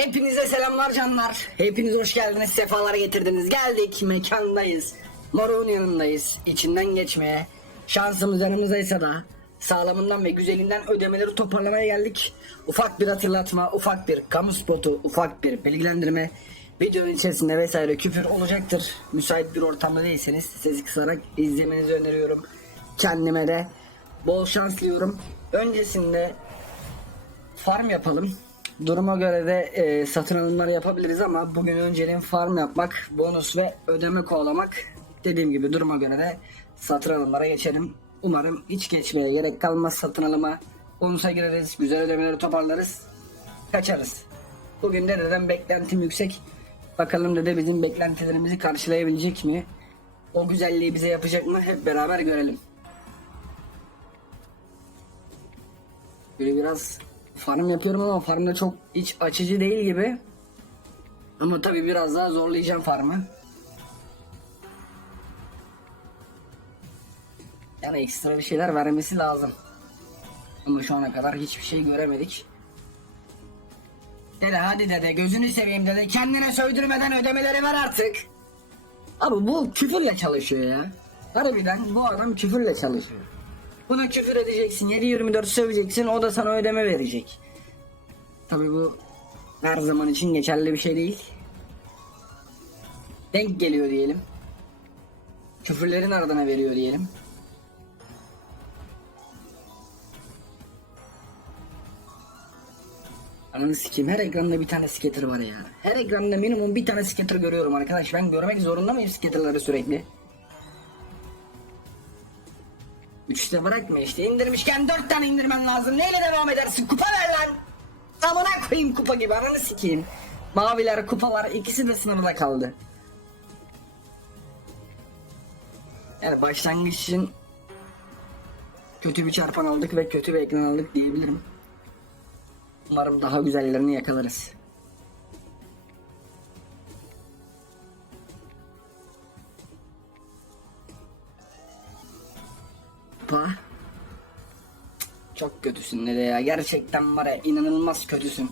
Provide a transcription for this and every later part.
Hepinize selamlar canlar. Hepiniz hoş geldiniz. Sefalar getirdiniz. Geldik. Mekandayız. Morun yanındayız. İçinden geçmeye. Şansımız yanımızdaysa da sağlamından ve güzelinden ödemeleri toparlamaya geldik. Ufak bir hatırlatma, ufak bir kamu spotu, ufak bir bilgilendirme. Videonun içerisinde vesaire küfür olacaktır. Müsait bir ortamda değilseniz sesi kısarak izlemenizi öneriyorum. Kendime de bol şans diliyorum. Öncesinde farm yapalım. Duruma göre de e, satın alımlar yapabiliriz ama bugün önceliğin farm yapmak, bonus ve ödeme kovalamak. Dediğim gibi duruma göre de satın alımlara geçelim. Umarım hiç geçmeye gerek kalmaz satın alıma. Bonusa gireriz, güzel ödemeleri toparlarız, kaçarız. Bugün de neden beklentim yüksek. Bakalım dede bizim beklentilerimizi karşılayabilecek mi? O güzelliği bize yapacak mı? Hep beraber görelim. Böyle biraz farm yapıyorum ama farmda çok iç açıcı değil gibi. Ama tabii biraz daha zorlayacağım farmı. Yani ekstra bir şeyler vermesi lazım. Ama şu ana kadar hiçbir şey göremedik. Dede hadi dede gözünü seveyim dede kendine söydürmeden ödemeleri ver artık. Abi bu küfürle çalışıyor ya. Harbiden bu adam küfürle çalışıyor. Buna küfür edeceksin 7-24 söveceksin o da sana ödeme verecek. Tabi bu her zaman için geçerli bir şey değil. Denk geliyor diyelim. Küfürlerin ardına veriyor diyelim. Ananı sikeyim her ekranda bir tane skater var ya. Her ekranda minimum bir tane skater görüyorum arkadaş. Ben görmek zorunda mıyım skaterları sürekli? Üçte bırakma işte indirmişken dört tane indirmen lazım. Neyle devam edersin? Kupa ver lan. Amına koyayım kupa gibi ananı sikeyim. Maviler kupalar ikisi de sınırda kaldı. Yani başlangıç için kötü bir çarpan aldık ve kötü bir ekran aldık diyebilirim. Umarım daha güzellerini yakalarız. Pa. Çok kötüsün dede ya. Gerçekten var ya inanılmaz kötüsün.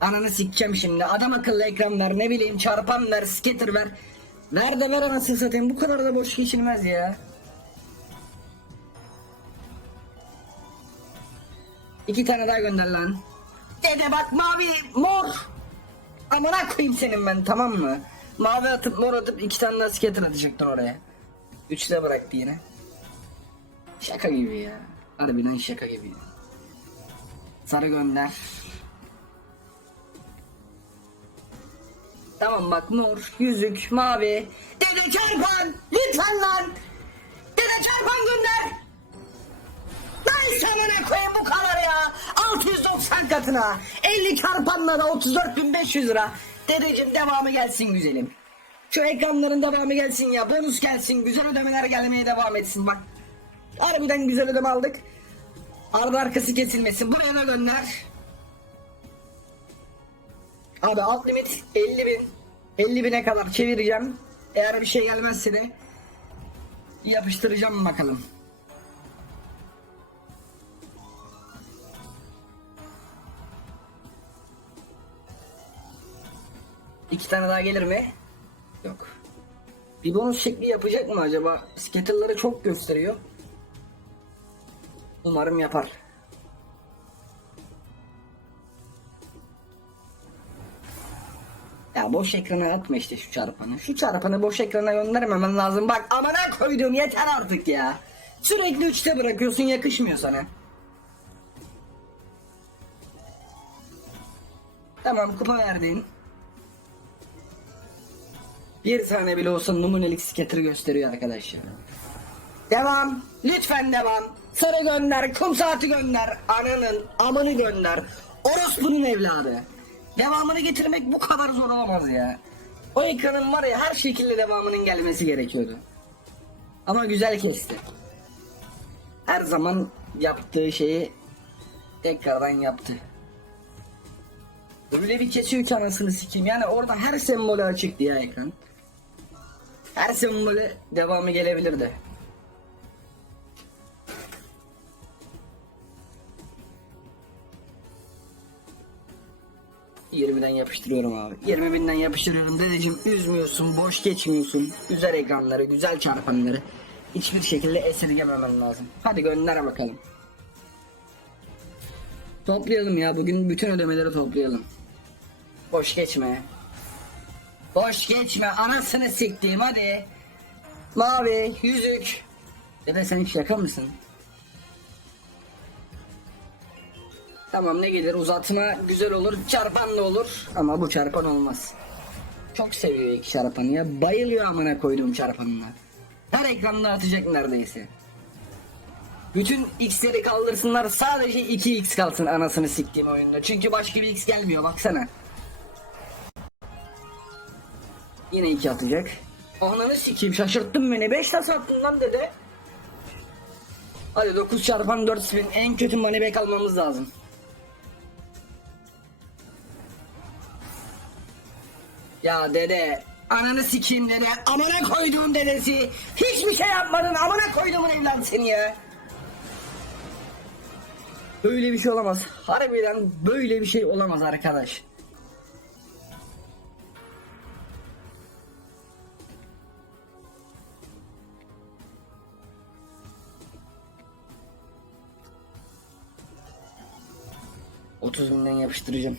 Ananı sikeceğim şimdi. Adam akıllı ekran ver ne bileyim çarpan ver scatter ver. Ver de ver anasını satayım. Bu kadar da boş geçilmez ya. İki tane daha gönder lan. Dede bak mavi mor. Amına koyayım senin ben tamam mı? Mavi atıp mor atıp iki tane daha scatter atacaktın oraya. Üçte bıraktı yine. Şaka gibi ya. Harbiden şaka gibi. Sarı gönder. Tamam bak mor, yüzük, mavi. Dede çarpan! Lütfen lan! Dede çarpan gönder! Ben sana ne koyayım bu kadar ya? 690 katına. 50 çarpanla da 34.500 lira. Dedeciğim devamı gelsin güzelim. Şu ekranların devamı gelsin ya. Bonus gelsin. Güzel ödemeler gelmeye devam etsin bak. Harbiden güzel ödeme aldık. Arda arkası kesilmesin. Buraya da gönder. Abi alt limit 50 bin. 50 bine kadar çevireceğim. Eğer bir şey gelmezse de yapıştıracağım bakalım. İki tane daha gelir mi? Yok. Bir bonus şekli yapacak mı acaba? Scatter'ları çok gösteriyor. Umarım yapar. Ya boş ekrana atma işte şu çarpanı. Şu çarpanı boş ekrana göndermemen lazım. Bak amına koyduğum yeter artık ya. Sürekli üçte bırakıyorsun yakışmıyor sana. Tamam kupa verdin. Bir tane bile olsa numunelik scatter gösteriyor arkadaşlar. Devam. Lütfen devam. Sarı gönder. Kum saati gönder. Ananın amını gönder. Orospu'nun evladı. Devamını getirmek bu kadar zor olamaz ya. O ekranın var ya her şekilde devamının gelmesi gerekiyordu. Ama güzel kesti. Her zaman yaptığı şeyi tekrardan yaptı. Öyle bir kesiyor ki anasını sikeyim. Yani orada her sembolü açıktı ya ekran. Her sembolü devamı gelebilirdi. 20'den yapıştırıyorum abi. 20 binden yapıştırıyorum dedeciğim üzmüyorsun, boş geçmiyorsun. Güzel ekranları, güzel çarpanları. Hiçbir şekilde esirgememen lazım. Hadi gönder bakalım. Toplayalım ya bugün bütün ödemeleri toplayalım. Boş geçme. Boş geçme anasını siktiğim hadi. Mavi, yüzük. Dede sen şaka mısın? Tamam ne gelir uzatma güzel olur çarpan da olur ama bu çarpan olmaz. Çok seviyor iki çarpanı ya bayılıyor amına koyduğum çarpanına. Her ekranda atacak neredeyse. Bütün x'leri kaldırsınlar sadece 2x kalsın anasını siktiğim oyunda. Çünkü başka bir x gelmiyor baksana. Yine 2 atacak. Ananı sikeyim şaşırttın beni 5 tas attın lan dede. Hadi 9 çarpan 4 spin en kötü money back almamız lazım. Ya dede ananı sikeyim dede amına koyduğum dedesi hiçbir şey yapmadın amına koyduğumun evladı seni ya. Böyle bir şey olamaz. Harbiden böyle bir şey olamaz arkadaş. Otuz binden yapıştıracağım.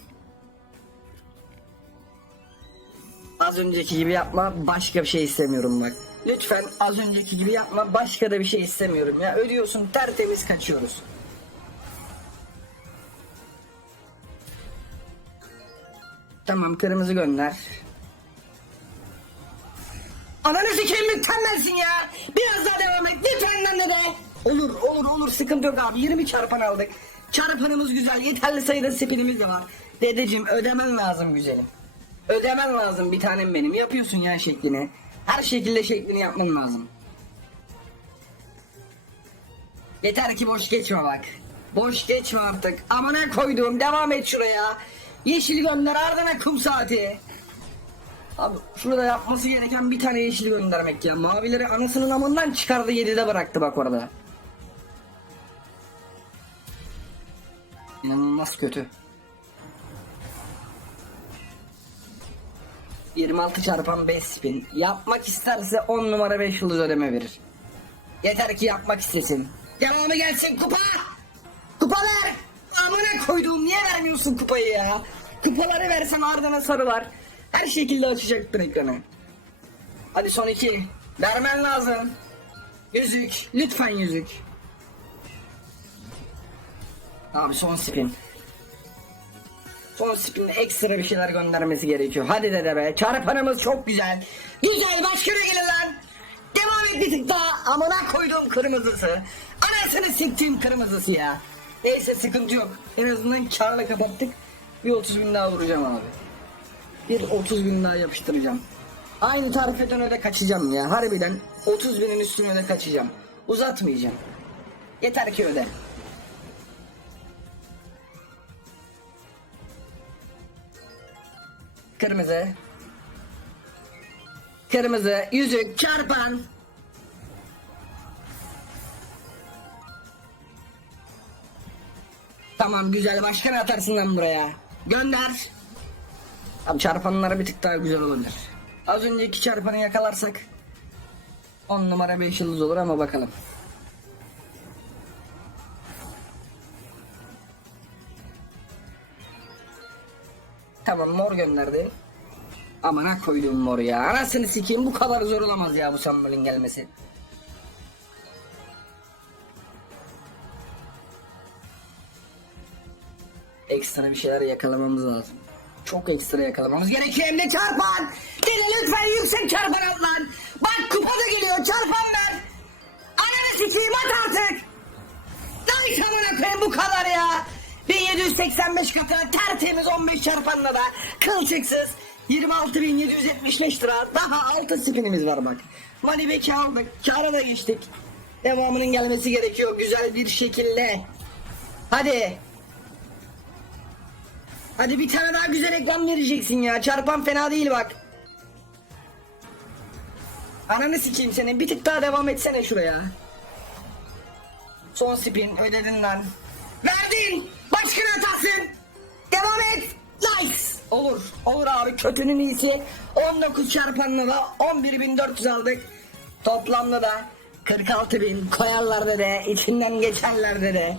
Önceki gibi yapma başka bir şey istemiyorum bak. Lütfen az önceki gibi yapma başka da bir şey istemiyorum ya. Ödüyorsun tertemiz kaçıyoruz. Tamam kırmızı gönder. Ananı sikeyim lütfen versin ya. Biraz daha devam et lütfen lan dede. Olur olur olur sıkıntı yok abi 20 çarpan aldık. Çarpanımız güzel yeterli sayıda spinimiz de var. Dedeciğim ödemen lazım güzelim. Ödemen lazım bir tanem benim yapıyorsun ya şeklini. Her şekilde şeklini yapman lazım. Yeter ki boş geçme bak. Boş geçme artık. Amına koyduğum devam et şuraya. Yeşil gönder ardına kum saati. Abi şurada yapması gereken bir tane yeşil göndermek ya. Mavileri anasının amından çıkardı 7'de bıraktı bak orada. İnanılmaz kötü. 26 çarpan 5 spin. Yapmak isterse 10 numara 5 yıldız ödeme verir. Yeter ki yapmak istesin. Devamı gelsin kupa. Kupalar. Amına koyduğum niye vermiyorsun kupayı ya? Kupaları versen ardına sarılar. Her şekilde açacaktır ekranı. Hadi son iki. Vermen lazım. Yüzük. Lütfen yüzük. Abi son spin. Spinle ekstra bir şeyler göndermesi gerekiyor. Hadi dede be. Çarpanımız çok güzel. Güzel başka ne gelir lan? Devam et bir tık daha. Amına koyduğum kırmızısı. Anasını siktiğim kırmızısı ya. Neyse sıkıntı yok. En azından karla kapattık. Bir 30 bin daha vuracağım abi. Bir 30 bin daha yapıştıracağım. Aynı tarifeden öde kaçacağım ya. Harbiden 30 binin üstüne de kaçacağım. Uzatmayacağım. Yeter ki öde. Kırmızı. Kırmızı. Yüzük. Çarpan. Tamam güzel. Başka ne atarsın lan buraya? Gönder. Abi çarpanlara bir tık daha güzel olabilir. Az önceki çarpanı yakalarsak 10 numara 5 yıldız olur ama bakalım. Tamam mor gönderdi. Amına koyduğum mor ya. Anasını sikeyim bu kadar zor olamaz ya bu Samuel'in gelmesi. Ekstra bir şeyler yakalamamız lazım. Çok ekstra yakalamamız gerekiyor hem de çarpan. Deli lütfen yüksek çarpan al lan. Bak kupa da geliyor çarpan ver. Ananı sikeyim at artık. Nice amına koyayım bu kadar ya. 1785 katı tertemiz 15 çarpanla da kılçıksız 26.775 lira daha altı spinimiz var bak. Money back'i aldık kâra da geçtik. Devamının gelmesi gerekiyor güzel bir şekilde. Hadi. Hadi bir tane daha güzel ekran vereceksin ya. Çarpan fena değil bak. Ananı sikeyim senin. Bir tık daha devam etsene şuraya. Son spin ödedin lan. Olur. Olur abi. Kötünün iyisi. 19 çarpanla da 11.400 aldık. Toplamda da 46.000 koyarlar de içinden geçerler de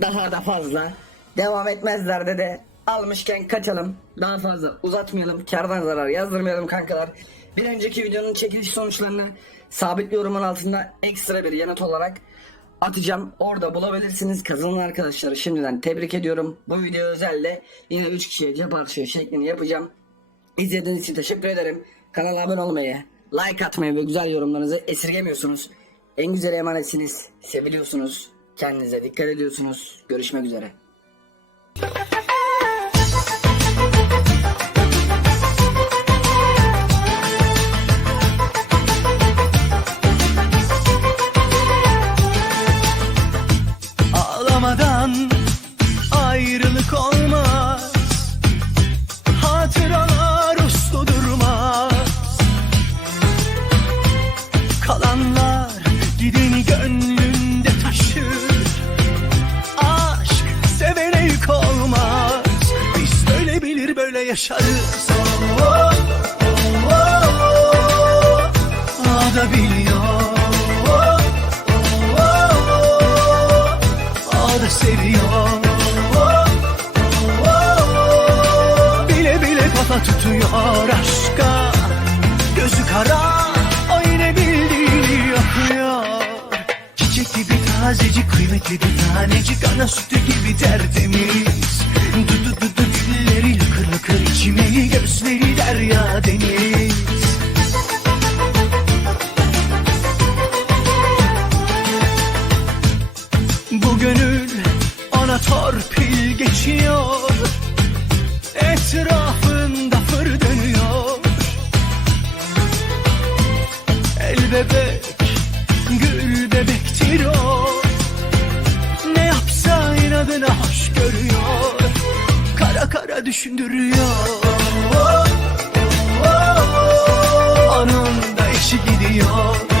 daha da fazla. Devam etmezler de almışken kaçalım. Daha fazla uzatmayalım. Kardan zarar yazdırmayalım kankalar. Bir önceki videonun çekiliş sonuçlarını sabit yorumun altında ekstra bir yanıt olarak atacağım. Orada bulabilirsiniz. Kazanan arkadaşları şimdiden tebrik ediyorum. Bu video özelde yine 3 kişiye cep harçlığı şeklini yapacağım. İzlediğiniz için teşekkür ederim. Kanala abone olmayı, like atmayı ve güzel yorumlarınızı esirgemiyorsunuz. En güzel emanetsiniz. Seviliyorsunuz. Kendinize dikkat ediyorsunuz. Görüşmek üzere. Oh, oh, oh, oh. O da biliyor oh, oh, oh. Da seviyor Bile bile kafa tutuyor aşka Gözü kara yine bildiğini yapıyor Çiçek gibi tazecik kıymetli bir tanecik Ana sütü gibi tertemiz Du du du du dilleri lıkır içmeyi Gözleri derya deniz. Bu gönül ona torpil geçiyor. Etrafında fır dönüyor. El bebek, gül bebektir o. Ne yapsa inadına hoş görüyor Kara kara düşündürüyor. Onun da işi gidiyor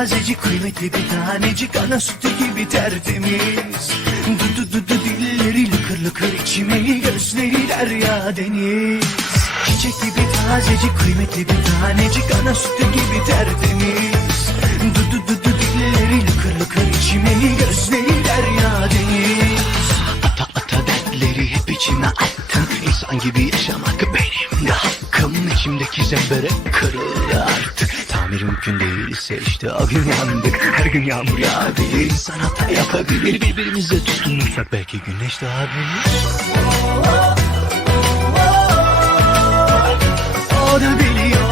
tazecik kıymetli bir tanecik Ana sütü gibi tertemiz. Du du du du dilleri lıkır lıkır içmeyi Gözleri derya deniz. Çiçek gibi tazecik kıymetli bir tanecik Ana sütü gibi tertemiz. Du du du du dilleri lıkır lıkır içmeyi Gözleri derya deniz. Ata ata dertleri hep içine attım İnsan gibi yaşamak benim de hakkım. İçimdeki zembere kırıldı Tamir mümkün değilse işte o gün yandık Her gün yağmur yağabilir insan hata yapabilir. Birbirimize tutunursak belki güneş doğabilir O da biliyor